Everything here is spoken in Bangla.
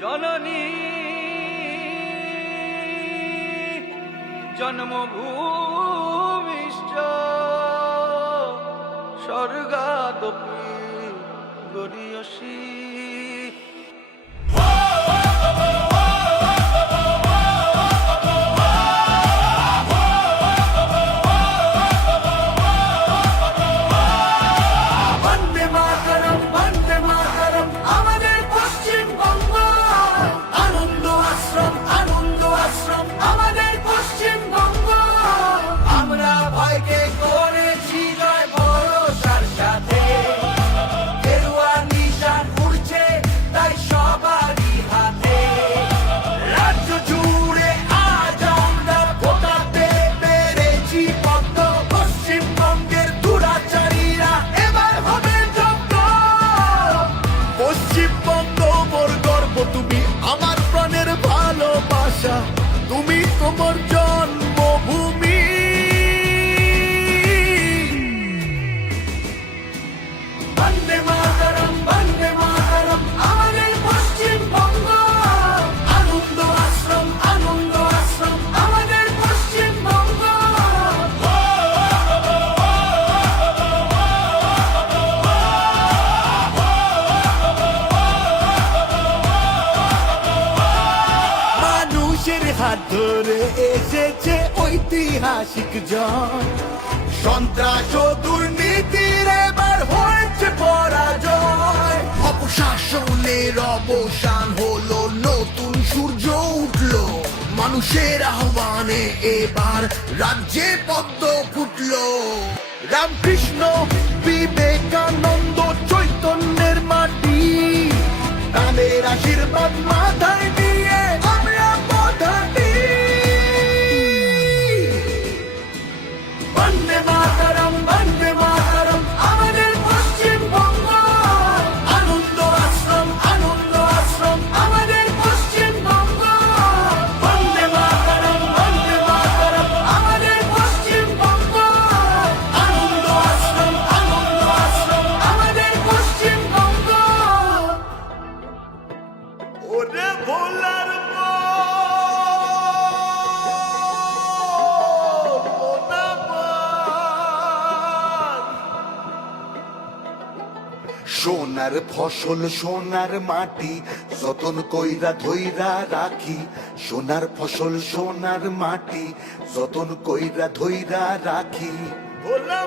জননী জন্মভূমিশ্চ স্বর্গাদপি গরীয়সী। তুমি তোমার জন্মভূমি, বন্দে মাতরম বন্দে মাতরম আমাদের পশ্চিমবঙ্গ। আনন্দ আশ্রম আমাদের পশ্চিমবঙ্গ। হাত ধরে এসেছে ঐতিহাসিক জন, সন্ত্রাস ও দুর্নীতির এবার হয়েছে পরাজয়। অপশাসনের অবসান হলো, নতুন সূর্য উঠলো, মানুষের আহ্বানে এবার রাজ্যে পদ্ম ফুটলো। রামকৃষ্ণ বিবেকানন্দ চৈতন্যের মাটি, তাদের আশীর্বাদ মাথায় নিয়ে আমরা পদাটি। বন্দে মাতরম আমাদের পশ্চিমবঙ্গ। আনন্দ আশ্রম আমাদের পশ্চিমবঙ্গ। বন্দে মাতরম আমাদের পশ্চিমবঙ্গ। আনন্দ আশ্রম আমাদের পশ্চিমবঙ্গ। ওরে ভোলার সোনার ফসল সোনার মাটি যতন কইরা ধইরা রাখি। সোনার ফসল সোনার মাটি যতন কইরা ধইরা রাখি। ভোলা